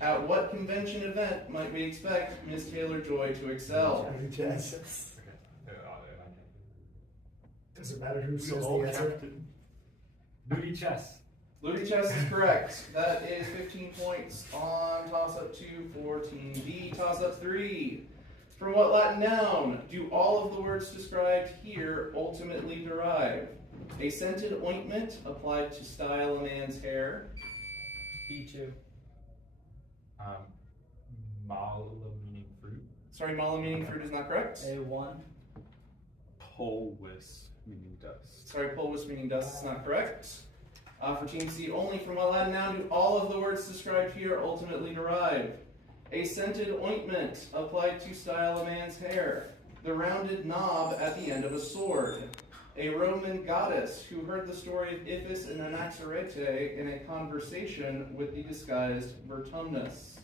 At what convention event might we expect Miss Taylor-Joy to excel? Does it matter who says the answer? Booty chess. Ludi chess is correct. That is 15 points on toss-up 2 for Team B. Toss-up 3. From what Latin noun do all of the words described here ultimately derive? A scented ointment applied to style a man's hair. B2. Mala meaning fruit. Sorry, mala meaning fruit is not correct. A1. Polwis meaning dust. Sorry, pulvis meaning dust is not correct. For Team C, only from what Latin noun do all of the words described here ultimately derive? A scented ointment applied to style a man's hair. The rounded knob at the end of a sword. A Roman goddess who heard the story of Iphis and Anaxarete in a conversation with the disguised Vertumnus.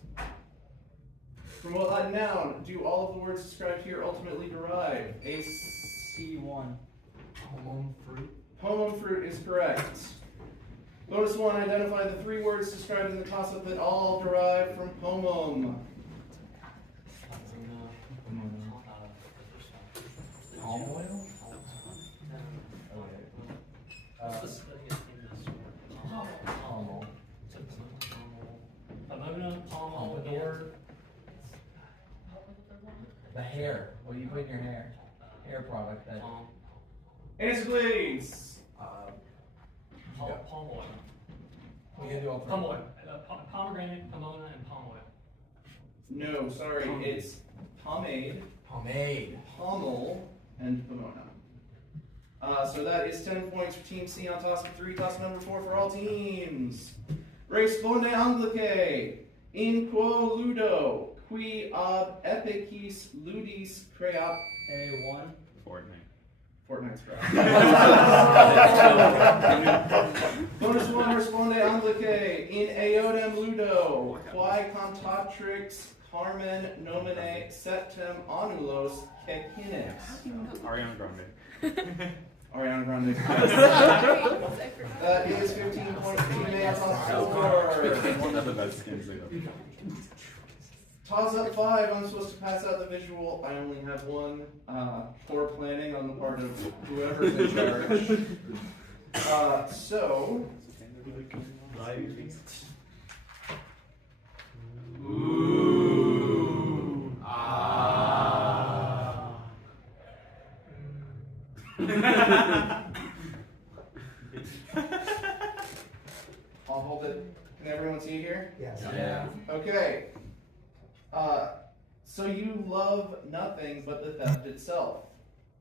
From what Latin noun do all of the words described here ultimately derive? A C1. Pomum fruit. Pomum fruit is correct. Bonus 1, identify the 3 words described in the toss-up that all derive from pomum. Palm oil? The hair. What do you put in your hair? Hair product. That. Answer please. Palm oil. We can do all Palm oil. Pomegranate, pomona, and palm oil. No, sorry, it's pomade, Pomade. pommel, and pomona. So that is 10 points for Team C on toss-up 3, toss number 4 for all teams. Responde Anglicae, in quo ludo, qui ab epicis ludis creat. A1. Fortnite's correct. Bonus 1, Responde Anglicae, in eodem ludo, quae cantatrix Carmen nomine septem annulos cecines. Ariana Grande. Ariana Grande. That is 15 points for Team A on toss-up 4. One of the best skins they have. Toss-up 5, I'm supposed to pass out the visual. I only have one. Poor planning on the part of whoever's in charge. So... Ooh. Ah. I'll hold it. Can everyone see here? Yes. Yeah. Okay. So you love nothing but the theft itself.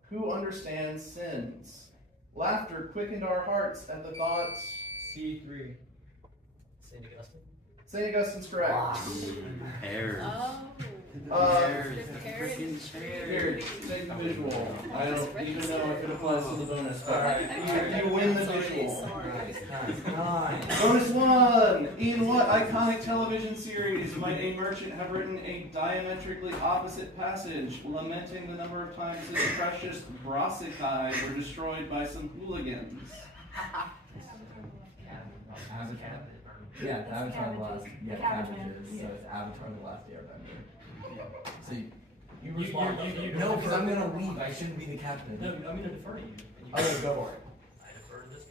Who understands sins? Laughter quickened our hearts at the thoughts. C3. St. Augustine. St. Augustine's correct. Hair. Here, take the visual. I don't even know if it applies to the bonus, but you win the visual. Nice. Bonus 1. In what iconic television series might a merchant have written a diametrically opposite passage, lamenting the number of times his precious brassicae were destroyed by some hooligans? Avatar. Yeah, it's Avatar the Last. Yeah, cabbages. So it's Avatar the Last Airbender. So you respond. No, because I'm gonna leave. I shouldn't be the captain. No, I'm going to defer to you. Okay, go for it. I defer to this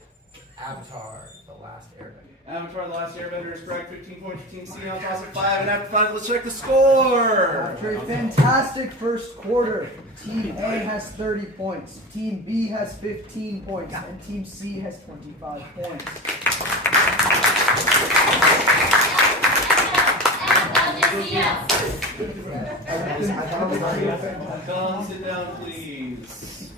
guy. Avatar the Last Airbender. Avatar The Last Airbender is correct. 15 points for Team C on toss of 5. And after 5, let's check the score. After a fantastic first quarter, Team A has 30 points, Team B has 15 points, and Team C has 25 points. Don, sit down, please.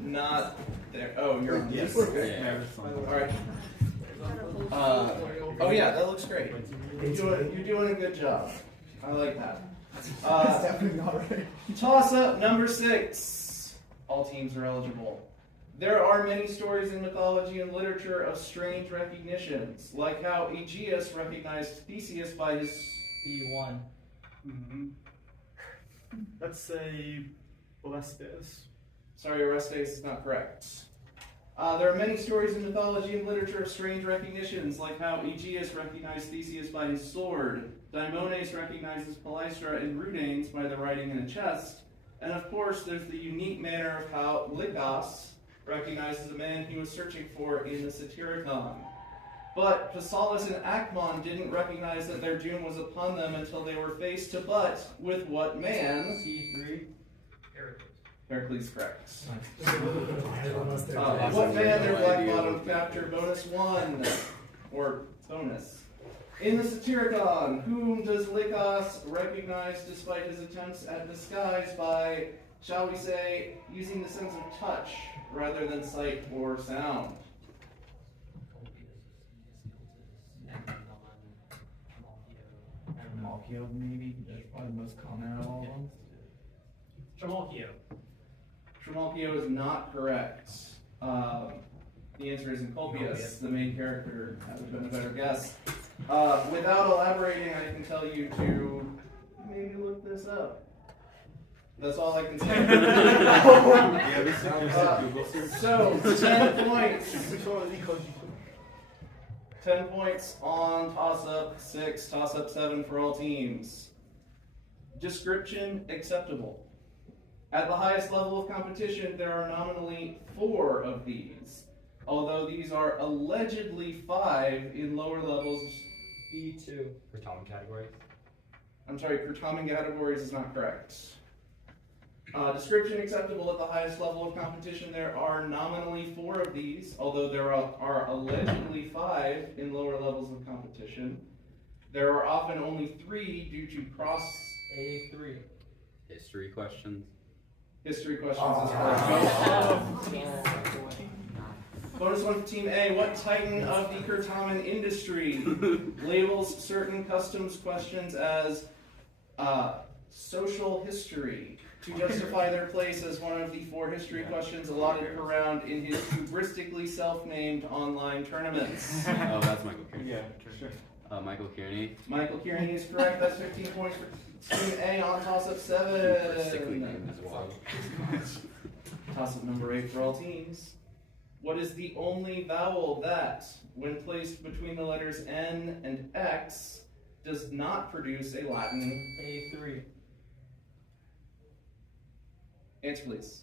Not there. Oh, you're on. Yes. All right. Oh yeah, that looks great. You're doing a good job. I like that. It's definitely not right. Toss up number 6. All teams are eligible. There are many stories in mythology and literature of strange recognitions, like how Aegeus recognized Theseus by his B1. Mm-hmm. Let's say Orestes. Sorry, Orestes is not correct. There are many stories in mythology and literature of strange recognitions, like how Aegeus recognized Theseus by his sword, Daimones recognizes Polystra and Rudanes by the writing in a chest, and of course there's the unique manner of how Lycos recognizes a man he was searching for in the Satyricon. But Psalos and Acmon didn't recognize that their doom was upon them until they were face to butt with what man? C3. Heracles, correct. Almost there. What man their black bottom capture? Bonus 1. Or bonus. In the Satyricon, whom does Lycos recognize despite his attempts at disguise by, shall we say, using the sense of touch rather than sight or sound? Malchio, maybe. That's probably the most common out of all of them. Trimalchio. Trimalchio is not correct. The answer is Encolpius, the main character. That would have been a better guess. Without elaborating, I can tell you to maybe look this up. That's all I can say. Yeah, this is Google search. So, 10 points. 10 points on toss-up 6, toss-up 7 for all teams. Description acceptable. At the highest level of competition, there are nominally 4 of these, although these are allegedly 5 in lower levels. B2. For common categories. I'm sorry, for common categories is not correct. Description acceptable at the highest level of competition, there are nominally 4 of these, although there are allegedly 5 in lower levels of competition. There are often only 3 due to cross A3. History questions. history questions is correct. Bonus 1 for Team A. What titan of the Certamen industry labels certain customs questions as social history to justify their place as one of the 4 history questions allotted per round in his hubristically self-named online tournaments? Oh, that's Michael Kearney. Yeah, sure. Michael Kearney. Michael Kearney is correct. That's 15 points for Team A on toss-up Hubristically 7. named as well. Toss-up number 8 for all teams. What is the only vowel that, when placed between the letters N and X, does not produce a Latin? A3. Answer, please.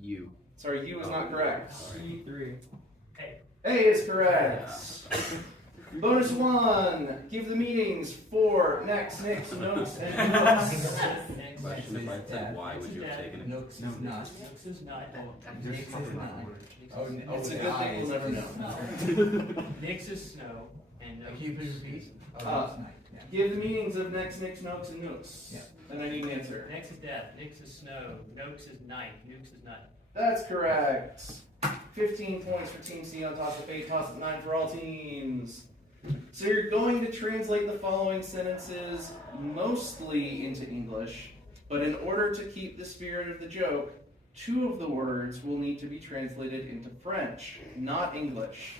U. Sorry, U is not correct. C3. A is correct. Bonus 1. Give the meanings for next, nicks, notes, and notes. Question if I said why would you have taken it? Nooks is not. Nix is not. Nix is not. Oh, It's a the good I thing is we'll never know. snow. Nix is snow, and Can you please repeat? Oh, Uh, that's night. Yeah. Give the meanings of next, nicks, notes, and nooks. Yeah. And I need an answer. Nix is death. Nix is snow. Nox is night. Nukes is nut. That's correct. 15 points for Team C on toss-up 8, toss-up 9 for all teams. So you're going to translate the following sentences mostly into English, but in order to keep the spirit of the joke, 2 of the words will need to be translated into French, not English.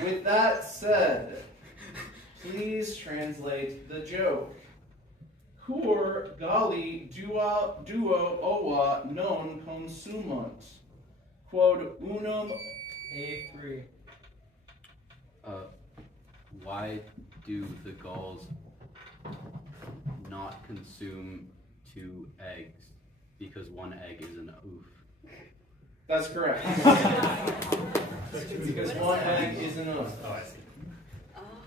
With that said, please translate the joke. Cur gali duo ova non consumunt, quod unum. A3. Why do the gulls not consume 2 eggs? Because 1 egg is an oof. That's correct. Because 1 egg is enough. Oh, I see.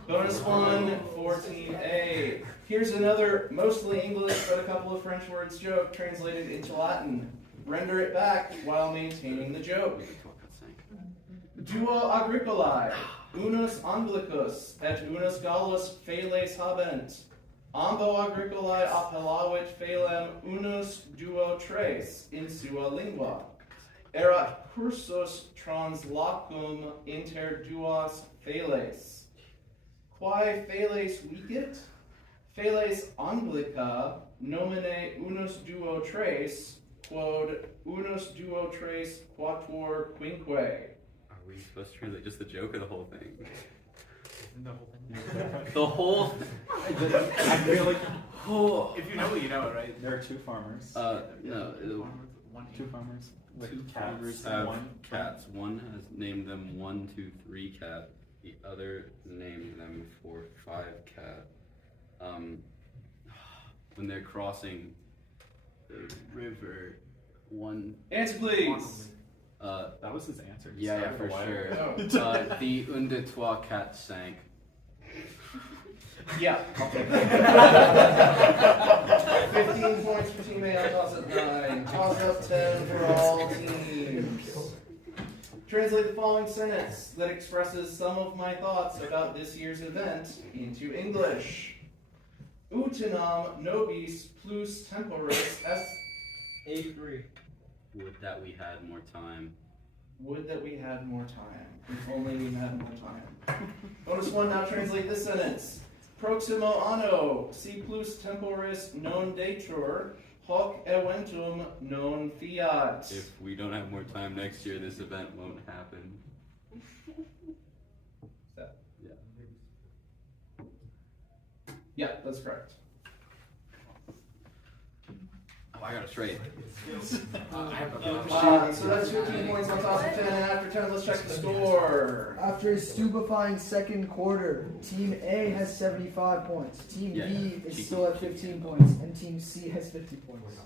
Bonus 1 for Team A. Here's another mostly English but a couple of French words joke translated into Latin. Render it back while maintaining the joke. Duo agricolae, unus anglicus et unus gallus feles habent. Ambo agricolae appellavit felem unus duo tres in sua lingua. Erat cursus translacum inter duas feles. Quae feles vicit? Feles anglica nomine unus duo tres, quod unus duo tres quatuor quinque. Are we supposed to translate just the joke or the whole thing? The whole thing. The whole thing. I feel like Oh. if you know it, you know it, right? There are 2 farmers. No. 2 farmers. With cats, have one cats. One has named them 1, 2, 3 cat. The other named them 4, 5 cat. When they're crossing the river, one. Answer, please. That was his answer. He Yeah, started for a while sure. ago. The un de trois cat sank. Yeah. I'll take that. 15 points for Team A on toss up 9. Toss up 10 for all teams. Translate the following sentence that expresses some of my thoughts about this year's event into English. Utinam nobis plus temporis est. A3. Would that we had more time. Would that we had more time. If only we had more time. Bonus 1, now translate this sentence. Proximo anno, si plus temporis non detur, hoc eventum non fiat. If we don't have more time next year, this event won't happen. Yeah, that's correct. Oh, I got it straight. So that's 15 points on top of 10, and after 10, let's check the score. After a stupefying second quarter, Team A has 75 points. Team B is still at 15 points, and Team C has 50 points.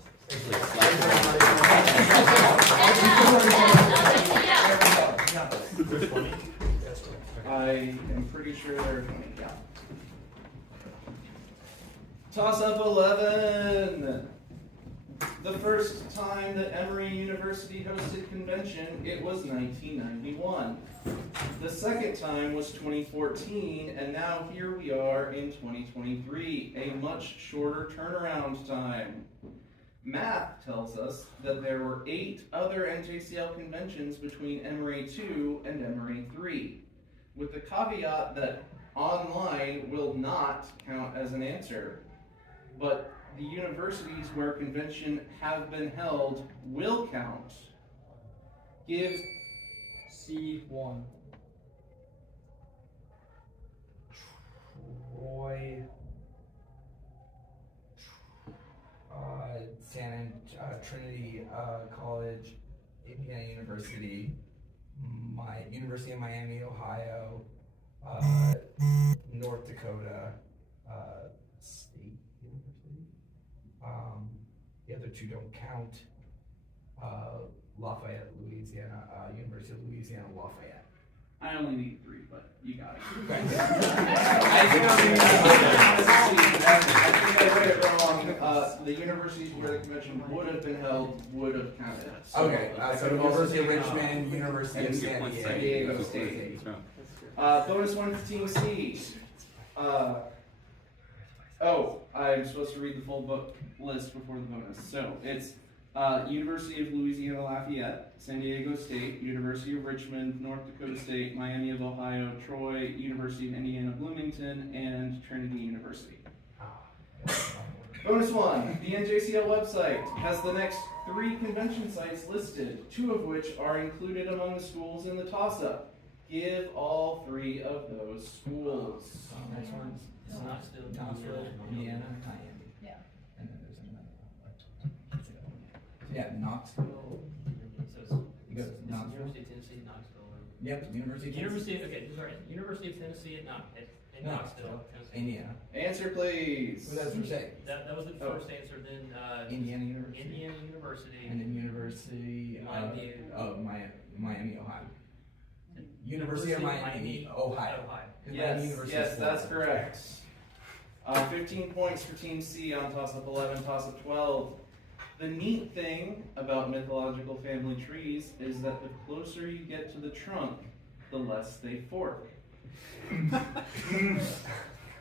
I am pretty sure there are 20, yeah. Toss up 11. The first time that Emory University hosted convention, it was 1991. The second time was 2014, and now here we are in 2023, a much shorter turnaround time. Math tells us that there were 8 other NJCL conventions between Emory 2 and Emory 3, with the caveat that online will not count as an answer, but the universities where convention have been held will count. Give C1. Troy. Trinity College, Indiana University, University of Miami, Ohio, North Dakota, State University. The other 2 don't count. Lafayette, Louisiana, University of Louisiana, Lafayette. I only need 3, but you got it. I think I read it wrong. The universities where the convention would have been held would have counted. So, Okay, so University of Richmond, University of San Diego State. Bonus 1 for Team C. I'm supposed to read the full book list before the bonus. So it's University of Louisiana Lafayette, San Diego State, University of Richmond, North Dakota State, Miami of Ohio, Troy, University of Indiana Bloomington, and Trinity University. Bonus 1, the NJCL website has the next 3 convention sites listed, 2 of which are included among the schools in the toss-up. Give all 3 of those schools. Next one's Knoxville, Indiana, and Miami. Yeah. And then there's another one. Yeah, Knoxville. So You go to it's Knoxville. University of Tennessee, Knoxville. Yep, University of University of Tennessee at Knoxville, Tennessee. Indiana. Answer, please. Who that's for say? That was the Oh. first answer. Then Indiana University. Indiana University. And then University Miami. of Miami, Ohio. University of Miami, Ohio. 'Cause Miami Yes, University yes, is that's Florida. correct. 15 points for Team C on toss-up 11, toss-up 12. The neat thing about mythological family trees is that the closer you get to the trunk, the less they fork.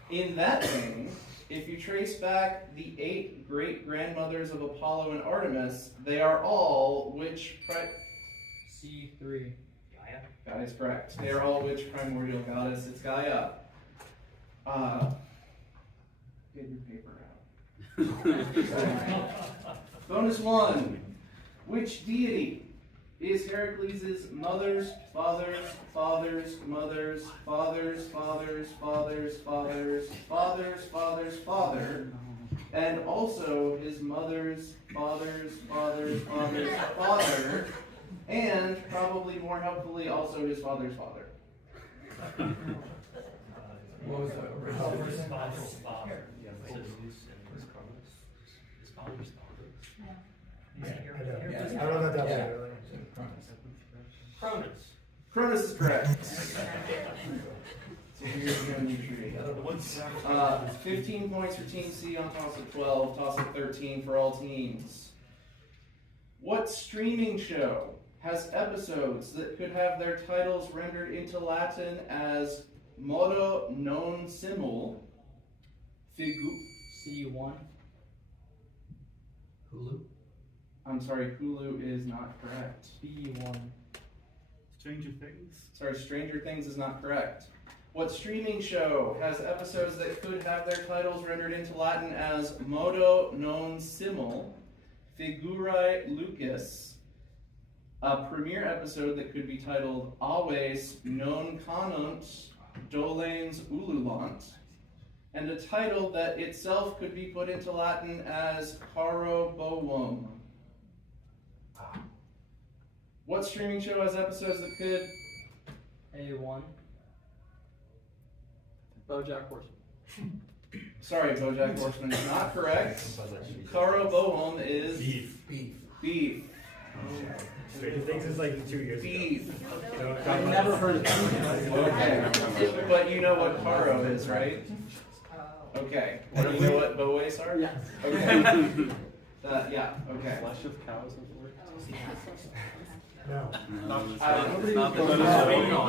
In that vein, if you trace back the 8 great-grandmothers of Apollo and Artemis, they are all which... C3. Gaia. That is correct. They are all which primordial goddess? It's Gaia. Get your paper out. Bonus 1. Which deity is Heracles' mother's father's father's mother's father's father's father's father's father's father's father and also his mother's father's father's father's father, and probably more helpfully also his father's father. What was the original His person? father's father. So Zeus and his father's father. Yeah, I know. Yes. I wrote that down Yeah. earlier. Cronus. Cronus is correct. So here's your new tree. 15 points for Team C on toss of 12, toss of 13 for all teams. What streaming show has episodes that could have their titles rendered into Latin as modo non simul, C1. Hulu? I'm sorry, Hulu is not correct. B1. Stranger Things. Sorry, Stranger Things is not correct. What streaming show has episodes that could have their titles rendered into Latin as modo non simul, figurae lucis, a premiere episode that could be titled Always Non Canunt Dolens Ululant, and a title that itself could be put into Latin as Caro Boum. What streaming show has episodes that could... A1. BoJack Horseman. Sorry, BoJack Horseman is not correct. Caro Boum is... Beef. Stranger Things is like 2 years ago. Beef. I've never heard of it. Okay. But you know what Caro is, right? Okay. Do you know what Boways are? Yes. Okay. Yeah, okay. Flesh of cows before. No. It's not the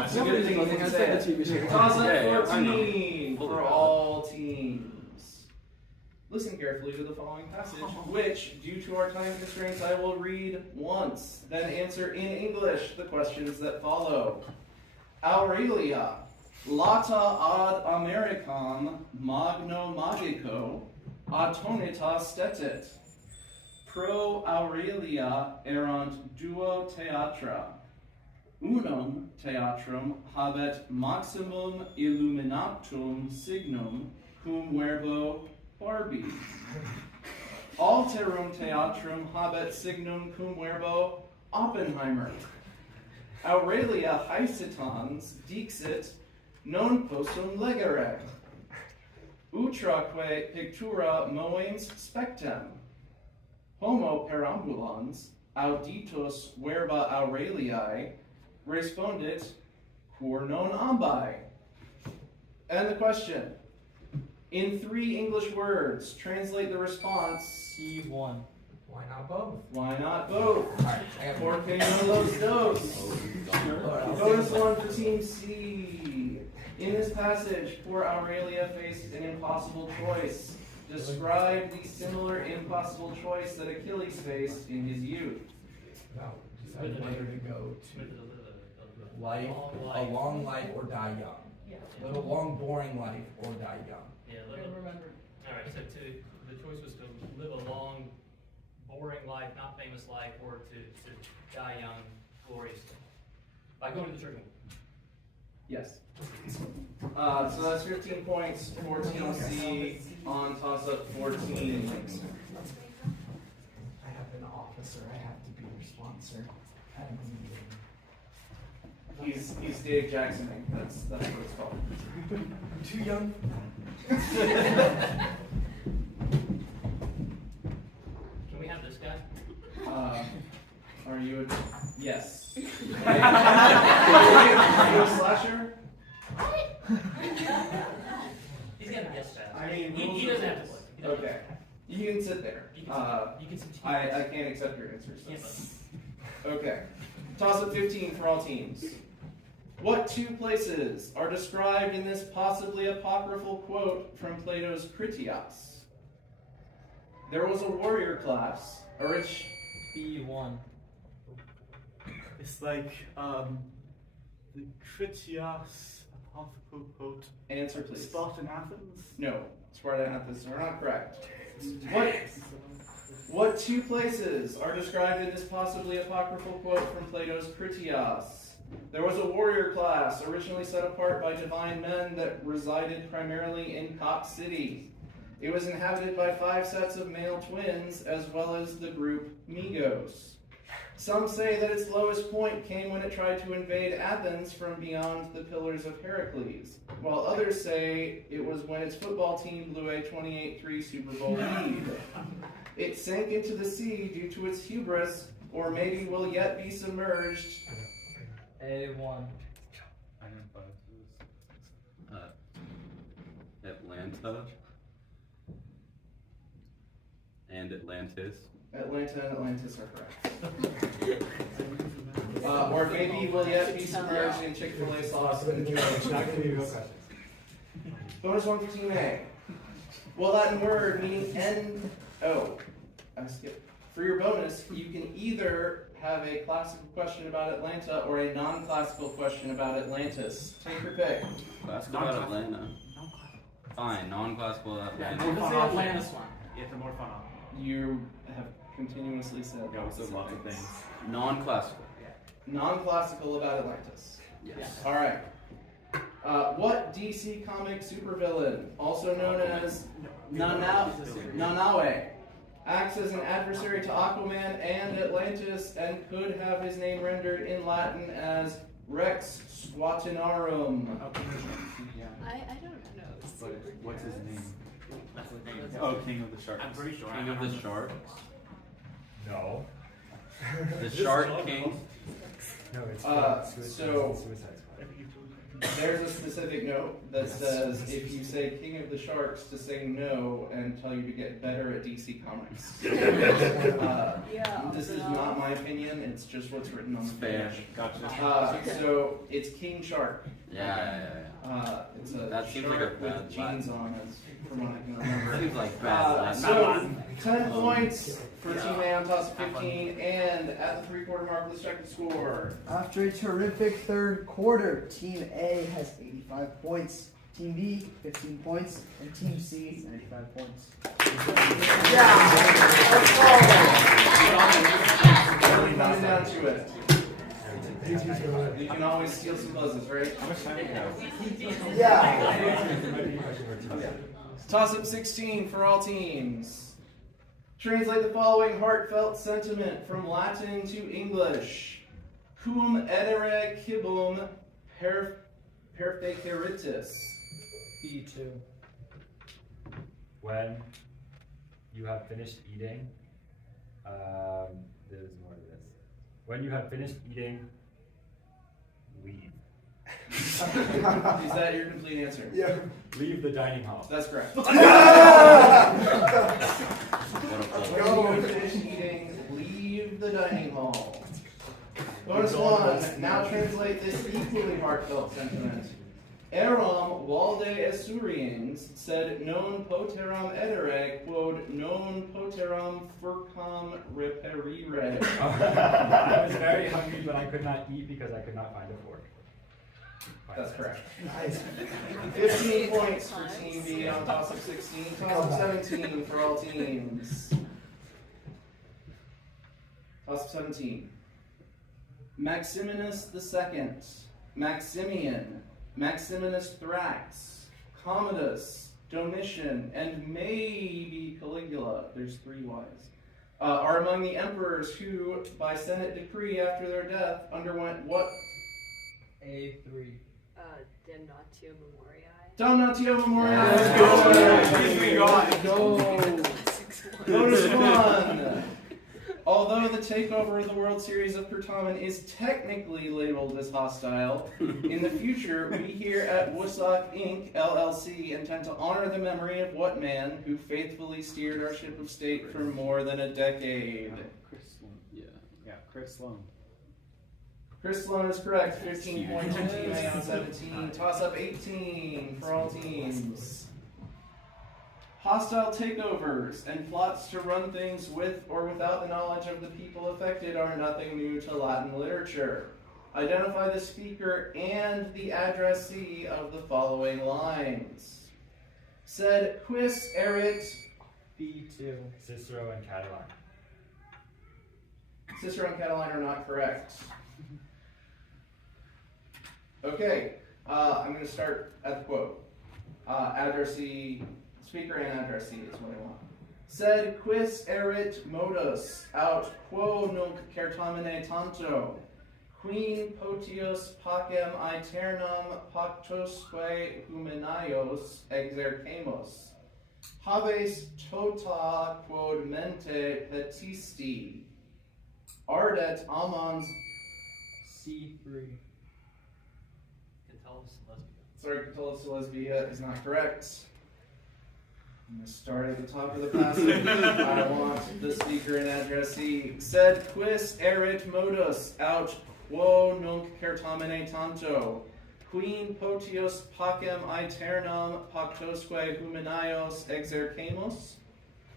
It's a good thing you didn't say it. Toss up 14 for all teams. Listen carefully to the following passage, which, due to our time constraints, I will read once, then answer in English the questions that follow. Aurelia, lata ad Americam magno magico, atonita stetit. Pro Aurelia erant duo theatra. Unum theatrum habet maximum illuminatum signum cum verbo Barbie. Alterum theatrum habet signum cum verbo Oppenheimer. Aurelia haesitans dixit non possum legere. Utraque pictura moens spectem. Homo perambulans auditus verba Aureliae respondit quor non ambi. And the question, in 3 English words, translate the response. C1. Why not both? Why not both? Alright, I got one. Porque no los dos. Bonus 1 for Team C. In this passage, poor Aurelia faced an impossible choice. Describe the similar impossible choice that Achilles faced in his youth. No, decide whether to go to life, a long life, or die young. Live a long, boring life, or die young. Yeah, alright, so the choice was to live a long, boring life, not famous life, or to die young, gloriously. By going to the church. Yes. So that's 15 points for Team C on toss-up 14. I have an officer, I have to be your sponsor. I have a meeting. He's Dave Jacksoning. That's what it's called. I'm too young. Can we have this guy? Are you a... Yes. Are you a slasher? He's got a guest pass. I mean, he doesn't have to play. He doesn't Okay. You can sit there. You can sit. I can't accept your answers. Yes. Okay. Toss up 15 for all teams. What 2 places are described in this possibly apocryphal quote from Plato's Critias? There was a warrior class, a rich... B1. It's like the Critias apocryphal quote. Answer, please. Spartan Athens. No. Sparta and Athens are not correct. What 2 places are described in this possibly apocryphal quote from Plato's Critias? There was a warrior class, originally set apart by divine men, that resided primarily in Cop City. It was inhabited by 5 sets of male twins, as well as the group Migos. Some say that its lowest point came when it tried to invade Athens from beyond the Pillars of Heracles, while others say it was when its football team blew a 28-3 Super Bowl lead. It sank into the sea due to its hubris, or maybe will yet be submerged. A1. Atlanta and Atlantis. Atlanta and Atlantis are correct. Or maybe will yet be submerged in Chick-fil-A sauce and Jones. Bonus one for Team A. Well, Latin word meaning I skipped. For your bonus, you can either have a classical question about Atlanta or a non-classical question about Atlantis. Take your pick. Classical about Atlanta. Fine, non-classical about Atlanta. More fun Atlantis one. Yeah, the more fun option. You have continuously said Yeah, we said lots of things. Non-classical. non-classical about Atlantis. Yes. All right. What DC comic supervillain, also known as Nanaue, acts as an adversary to Aquaman and Atlantis and could have his name rendered in Latin as Rex Squatinarum? I don't know. But what's his name? That's his name. Oh, King of the Sharks. I'm pretty sure. King of the Sharks. No. The Shark King. No, it's so- Suicide Squad. There's a specific note that says if you say King of the Sharks to say no and tell you to get better at DC Comics. This is not my opinion, it's just what's written on the Fair. page. Gotcha. So it's King Shark. Yeah. It's a That seems like shark a bad with jeans on, from what I can yeah. remember. Seems like bad. So 10 points for Team A on toss of 15, and at the 3/4 mark with the second score. After a terrific third quarter, Team A has 85 points, Team B 15 points, and Team C 95 points. Really coming down to it. You can always steal some buzzes, right? How much time do we have? Yeah. Toss up 16 for all teams. Translate the following heartfelt sentiment from Latin to English. Cum edere cibum perfeceritis. B2. When you have finished eating, there's more to this. When you have finished eating, leave. Is that your complete answer? Yeah. Leave the dining hall. That's correct. What a When you finish eating, leave the dining hall. Bonus one. Now translate this equally heartfelt sentiment. Eram valde Essuriens sed non poteram edere, quod non poteram furcam reperire. I was very hungry, but I could not eat because I could not find a fork. That's correct. Nice. 15 points for Team B on toss of 16. Toss of 17 for all teams. Toss of 17. Maximinus II, Maximian, Maximinus Thrax, Commodus, Domitian, and maybe Caligula, there's 3 Y's, are among the emperors who, by Senate decree after their death, underwent what? A3. Damnatio Memoriae. Damnatio Memoriae. Let's Go. Bonus one. Although the takeover of the World Series of Certamen is technically labeled as hostile, in the future, we here at Woodstock Inc. LLC intend to honor the memory of what man who faithfully steered our ship of state for more than a decade. Chris Sloan. Yeah. Chris Sloan. Chris Sloan is correct. 15 points for Team A on 17. Toss up 18 for all teams. Hostile takeovers and plots to run things with or without the knowledge of the people affected are nothing new to Latin literature. Identify the speaker and the addressee of the following lines. Said quis erit B2. Cicero and Catiline. Cicero and Catiline are not correct. Okay, I'm going to start at the quote. Addressee Speaker and addressee is what I want. Sed quis erit modus aut quo nunc certamine tanto, quin potius pacem aeternam pactosque humanaios exercemus, habes tota quod mente petisti, ardet amans. C3. Catullus lesbia. Sorry, Catullus lesbia is not correct. I'm going to start at the top of the passage. I want the speaker and addressee. Sed quis erit modus aut quo nunc certamine tanto, quin potius pacem aeternam pactosque humanaios exercemus,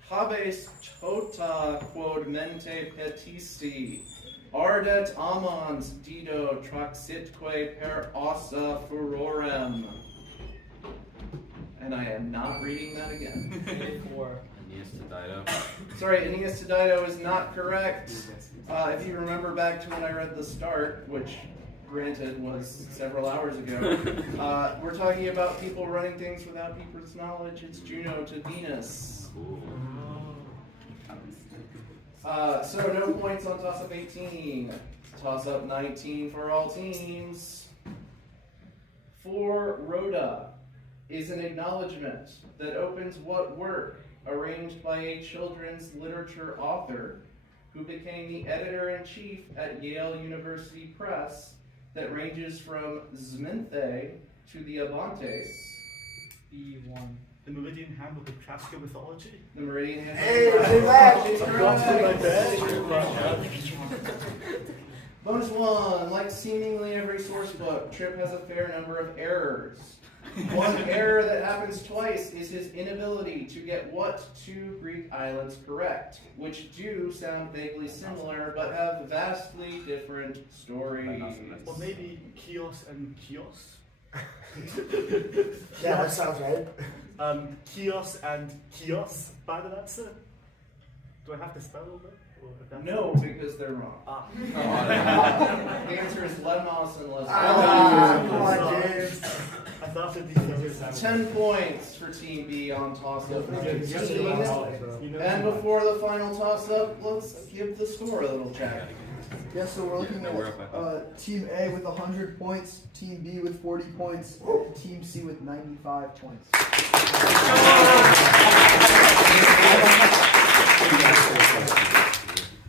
habes tota quod mente petisti, ardet amans dido traxitque per ossa furorem. And I am not reading that again. Aeneas to Dido. Sorry, Aeneas to Dido is not correct. If you remember back to when I read the start, which granted was several hours ago, we're talking about people running things without people's knowledge. It's Juno to Venus. So no points on toss-up 18. Toss-up 19 for all teams. For Rhoda is an acknowledgement that opens what work arranged by a children's literature author who became the editor-in-chief at Yale University Press that ranges from Zminthe to the Abantes. E1. The Meridian Handbook of Classical Mythology. The Meridian Hey, Bonus 1. Like seemingly every source book, Tripp has a fair number of errors. One error that happens twice is his inability to get what two Greek islands correct, which do sound vaguely similar but have vastly different stories. Or maybe Chios and Chios. Yeah, that sounds right. Chios and Chios, by the answer. Do I have to spell all that? Or if that's No, because they're wrong. Ah. The answer is Lemos and Lesbos. Come on, James. I thought it'd be serious. 10 points for Team B on toss-up 19. You know, And before the final toss-up, let's give the score a little check. Yeah, so we're looking No, we're up at Team A with 100 points, Team B with 40 points, and Team C with 95 points.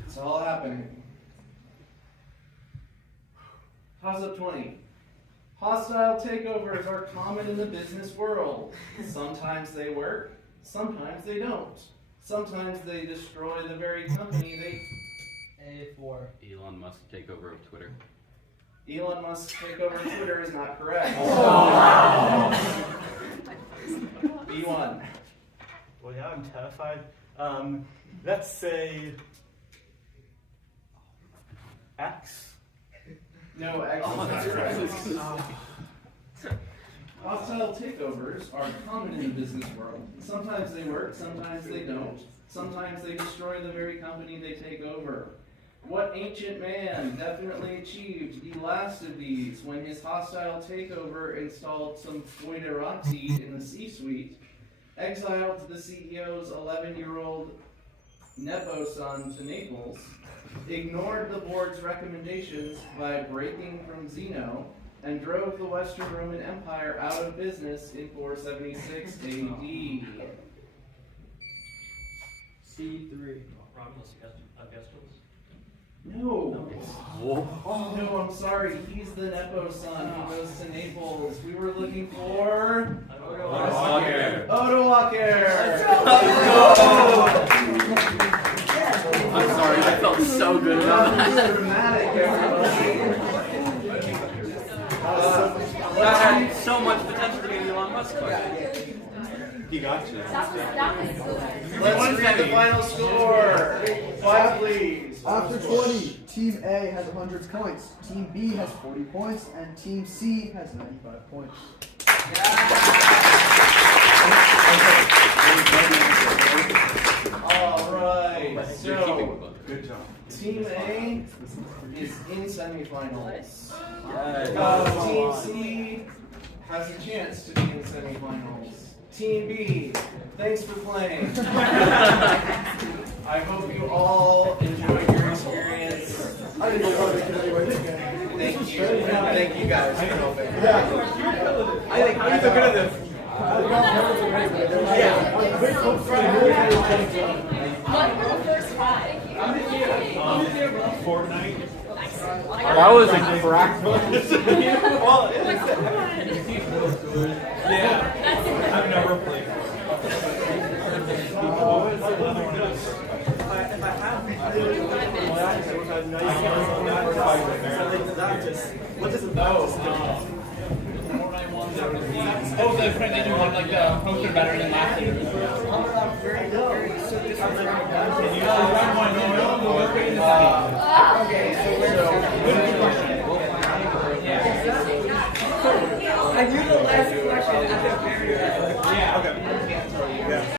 It's all happening. Toss-up 20. Hostile takeovers are common in the business world. Sometimes they work, sometimes they don't. Sometimes they destroy the very company A4. Elon Musk takeover of Twitter. Elon Musk's takeover of Twitter is not correct. E1. well, yeah, I'm terrified. Let's say X. No, actually, not correct. Hostile takeovers are common in the business world. Sometimes they work, sometimes they don't. Sometimes they destroy the very company they take over. What ancient man definitely achieved the last of these when his hostile takeover installed some foederati in the C-suite, exiled the CEO's 11-year-old Nepo son to Naples, ignored the board's recommendations by breaking from Zeno, and drove the Western Roman Empire out of business in 476 AD. C3. Romulus Augustus. No. No, I'm sorry. He's the Nepo son who goes to Naples. We were looking for Walker. Odoacer. I'm sorry, I felt so good about that. Dramatic, everybody. That had so much potential to be an Elon Musk question. He got you. Let's read the final score. 5, please. After 20, Team A has 100 points, Team B has 40 points, and Team C has 95 points. All right. You're So, keeping the book. Good job. Team A is in semifinals. Yes. Team C has a chance to be in semifinals. Team B, thanks for playing. I hope you all enjoyed your experience. I didn't know how to get anyway. Thank you guys for helping. I think how are you so good at this? What were the first five? Fortnite. That was a crack. Yeah. I've never played. What does it know? Oh, the friend that you want like the poster better than last year. Can you run one